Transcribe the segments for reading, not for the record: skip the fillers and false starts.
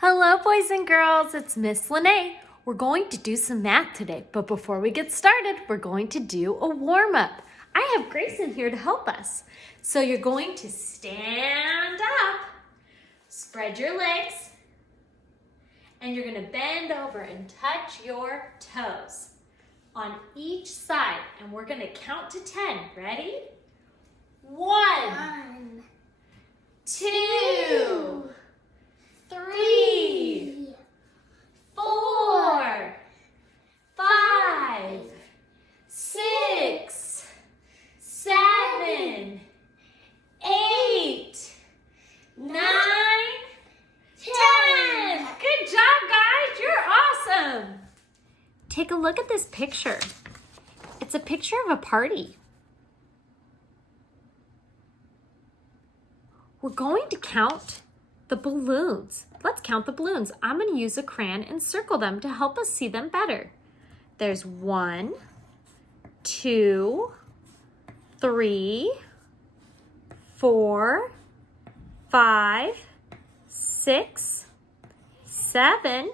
Hello, boys and girls. It's Miss Lene. We're going to do some math today, but before we get started, we're going to do a warm-up. I have Grayson here to help us. So you're going to stand up, spread your legs, and you're going to bend over and touch your toes on each side. And we're going to count to 10. Ready? 1, 2, 3, 4, 5, 6, 7, 8, 9, 10. Good job, guys. You're awesome. Take a look at this picture. It's a picture of a party. We're going to count the balloons. Let's count the balloons. I'm going to use a crayon and circle them to help us see them better. There's 1, 2, 3, 4, 5, 6, 7,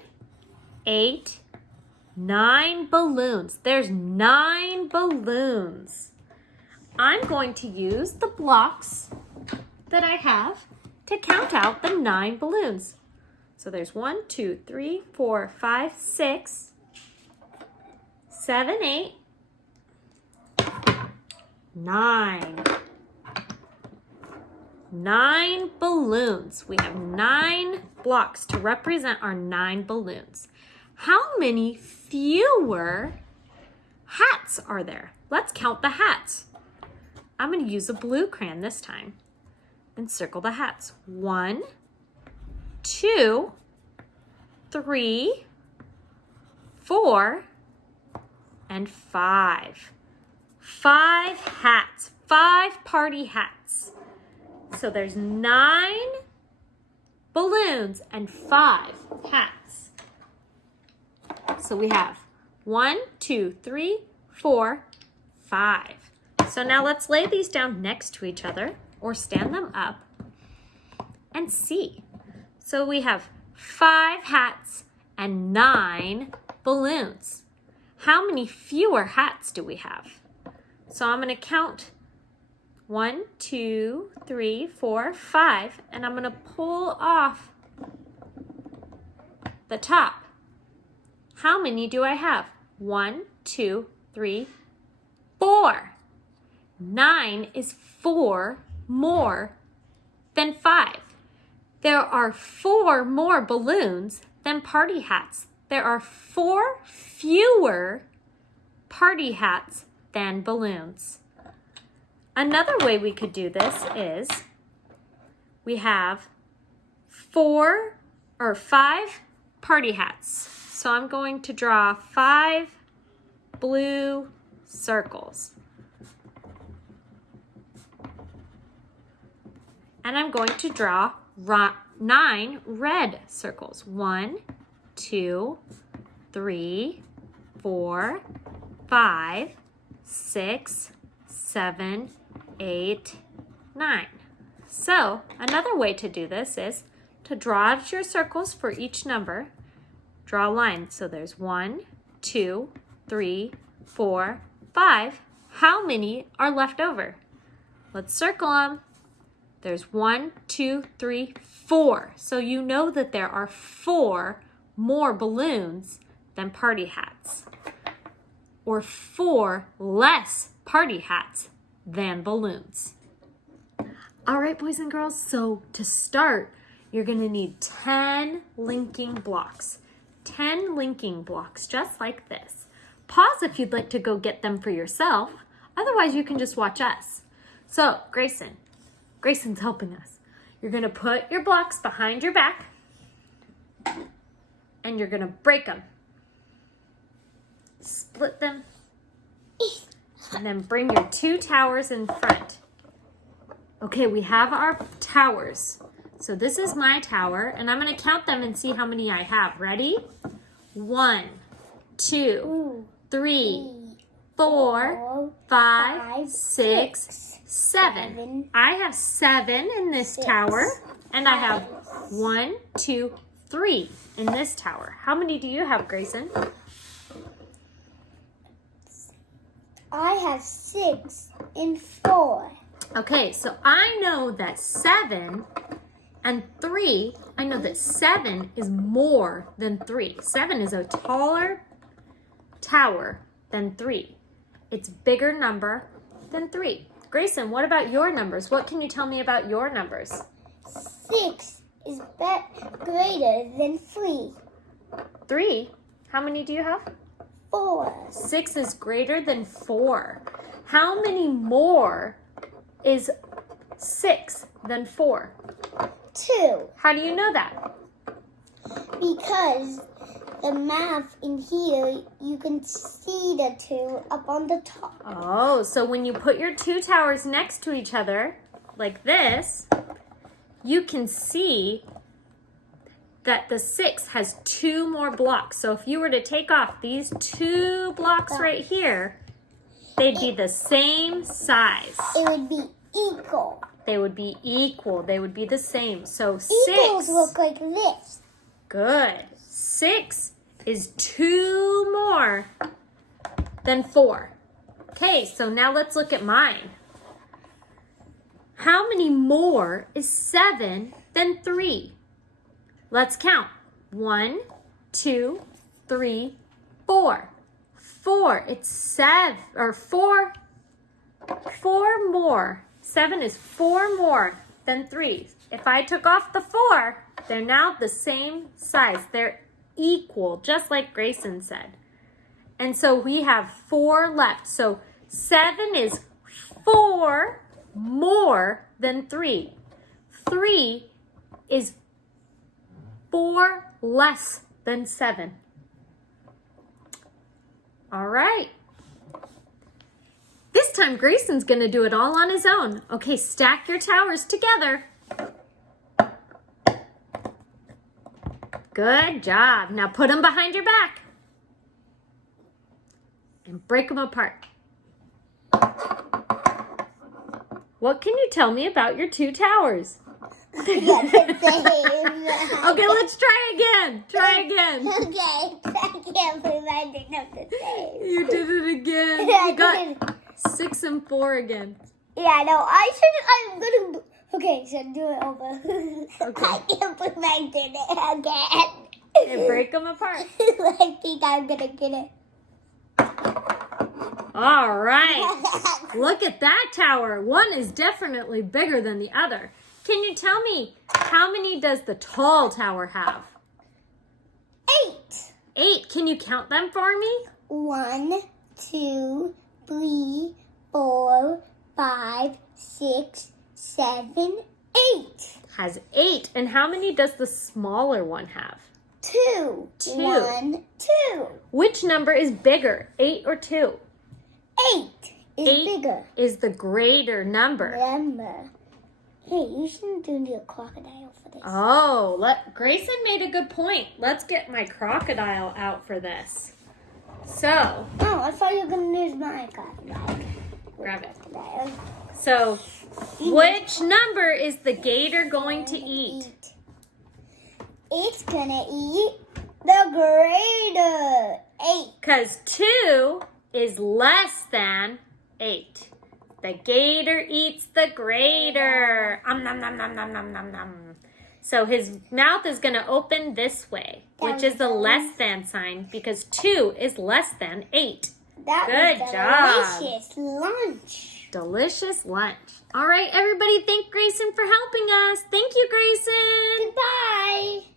8, 9 balloons. There's 9 balloons. I'm going to use the blocks that I have to count out the 9 balloons. So there's 1, 2, 3, 4, 5, 6, 7, 8, 9. 9 balloons. We have 9 blocks to represent our 9 balloons. How many fewer hats are there? Let's count the hats. I'm going to use a blue crayon this time and circle the hats. 1, 2, 3, 4, and 5. 5 hats, 5 party hats. So there's 9 balloons and 5 hats. So we have 1, 2, 3, 4, 5. So now let's lay these down next to each other or stand them up and see. So we have 5 hats and 9 balloons. How many fewer hats do we have? So I'm going to count 1, 2, 3, 4, 5, and I'm going to pull off the top. How many do I have? 1, 2, 3, 4. 9 is 4 more than 5. There are 4 more balloons than party hats. There are 4 fewer party hats than balloons. Another way we could do this is we have 5 party hats. So I'm going to draw 5 blue circles. And I'm going to draw 9 red circles. 1, 2, 3, 4, 5, 6, 7, 8, 9. So another way to do this is to draw out your circles for each number. Draw a line. So there's 1, 2, 3, 4, 5. How many are left over? Let's circle them. There's 1, 2, 3, 4. So you know that there are 4 more balloons than party hats, or 4 less party hats than balloons. All right, boys and girls, so to start, you're going to need 10 linking blocks. 10 linking blocks, just like this. Pause if you'd like to go get them for yourself. Otherwise, you can just watch us. So, Grayson's helping us. You're going to put your blocks behind your back, and you're going to break them. Split them, and then bring your 2 towers in front. Okay, we have our towers. So this is my tower, and I'm going to count them and see how many I have. Ready? 1, 2, 3, 4, 5, 6, 7. I have 7 in this tower, and I have 1, 2, 3 in this tower. How many do you have, Grayson? I have 6 and 4. Okay, so I know that 7 and 3, I know that 7 is more than 3. 7 is a taller tower than 3. It's a bigger number than 3. Grayson, what about your numbers? What can you tell me about your numbers? 6 is greater than 3. 3? How many do you have? 4. 6 is greater than 4. How many more is 6 than 4? 2. How do you know that? Because the math in here, you can see the 2 up on the top. Oh, so when you put your two towers next to each other, like this, you can see that the 6 has 2 more blocks. So if you were to take off these 2 blocks right here, they'd be the same size. It would be equal. They would be equal. They would be the same. So Equals 6. look like this. Good. 6 is 2 more than 4. Okay, so now let's look at mine. How many more is 7 than 3? Let's count. 1, 2, 3, 4. 4. It's 7 or 4. 4 more. 7 is 4 more than 3. If I took off the 4, they're now the same size. They're equal, just like Grayson said. And so we have 4 left. So 7 is 4 more than 3. 3 is 4 less than 7. All right. This time Grayson's going to do it all on his own. Okay, stack your towers together. Good job. Now put them behind your back and break them apart. What can you tell me about your 2 towers? Okay, let's try again. Try again. Okay, I can't believe I did not the same. You did it again. You got 6 and 4 again. Yeah, no, I'm gonna. Okay, so do it over. Okay. I can't believe I did it again. And break them apart. I think I'm gonna get it. All right. Look at that tower. One is definitely bigger than the other. Can you tell me, how many does the tall tower have? 8. 8. Can you count them for me? 1, 2, 3, 4, 5, 6, 7, 8. Has 8. And how many does the smaller one have? 2. 2. 1, 2. Which number is bigger, 8 or 2? 8 is 8 bigger. is the greater number. Remember. Hey, you shouldn't do the crocodile for this. Oh, Grayson made a good point. Let's get my crocodile out for this. So, Oh, I thought you were going to use my crocodile. grab it. Crocodile. So, which number is the gator going to eat? It's going to eat the greater 8. Because 2 is less than 8. The gator eats the greater. Nom, nom, nom, nom, nom, nom, nom. So his mouth is going to open this way, which is the less than sign, because 2 is less than 8. That Good was job. delicious lunch. Delicious lunch. All right, everybody, thank Grayson for helping us. Thank you, Grayson. Goodbye.